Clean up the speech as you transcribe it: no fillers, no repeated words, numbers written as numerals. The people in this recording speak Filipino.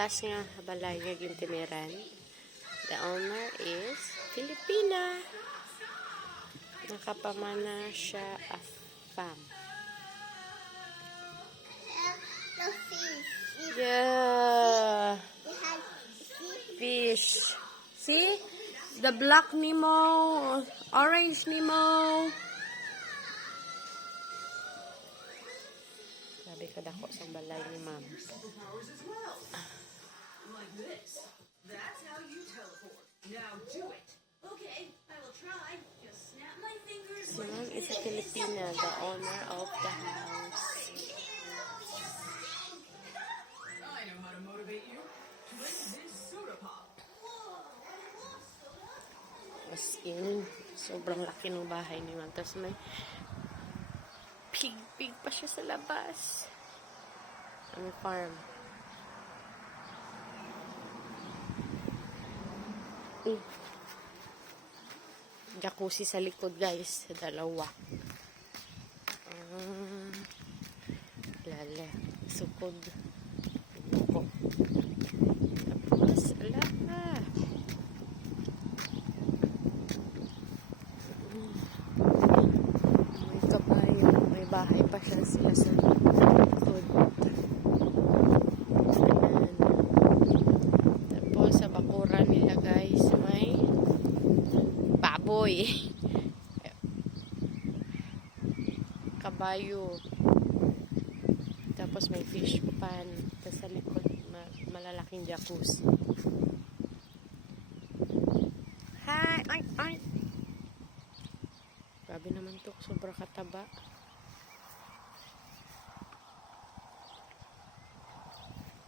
last nga balay nga gintimiran. The owner is Filipina. Nakapamana siya a farm. The fish. Yeah. We have Fish. See? The black Nemo, orange Nemo. Sabi ka dako sa balay ni ma'am. Like this. That's how you teleport. Now do it. Okay, I will try. Just snap my fingers. Si ma'am is a Filipina, the owner of the house. I know how to motivate you. Drink this soda pop. As in, sobrang laki ng bahay ni ma'am. Tapos may pig pa siya sa labas. Ang farm. Jacuzzi sa likod, guys. Dalawa. Lala. Sukod. Buko. Tapos, ala. May kabayo. May bahay pa siya sila sa likod. Ayan. Tapos, sa bakuran nila, guys, may baboy. Kabayo. Tapos may fish pan. Tapos sa likod, malalaking jacuzzi. Hi! Ay! Ay! Grabe naman to. Sobrang kataba.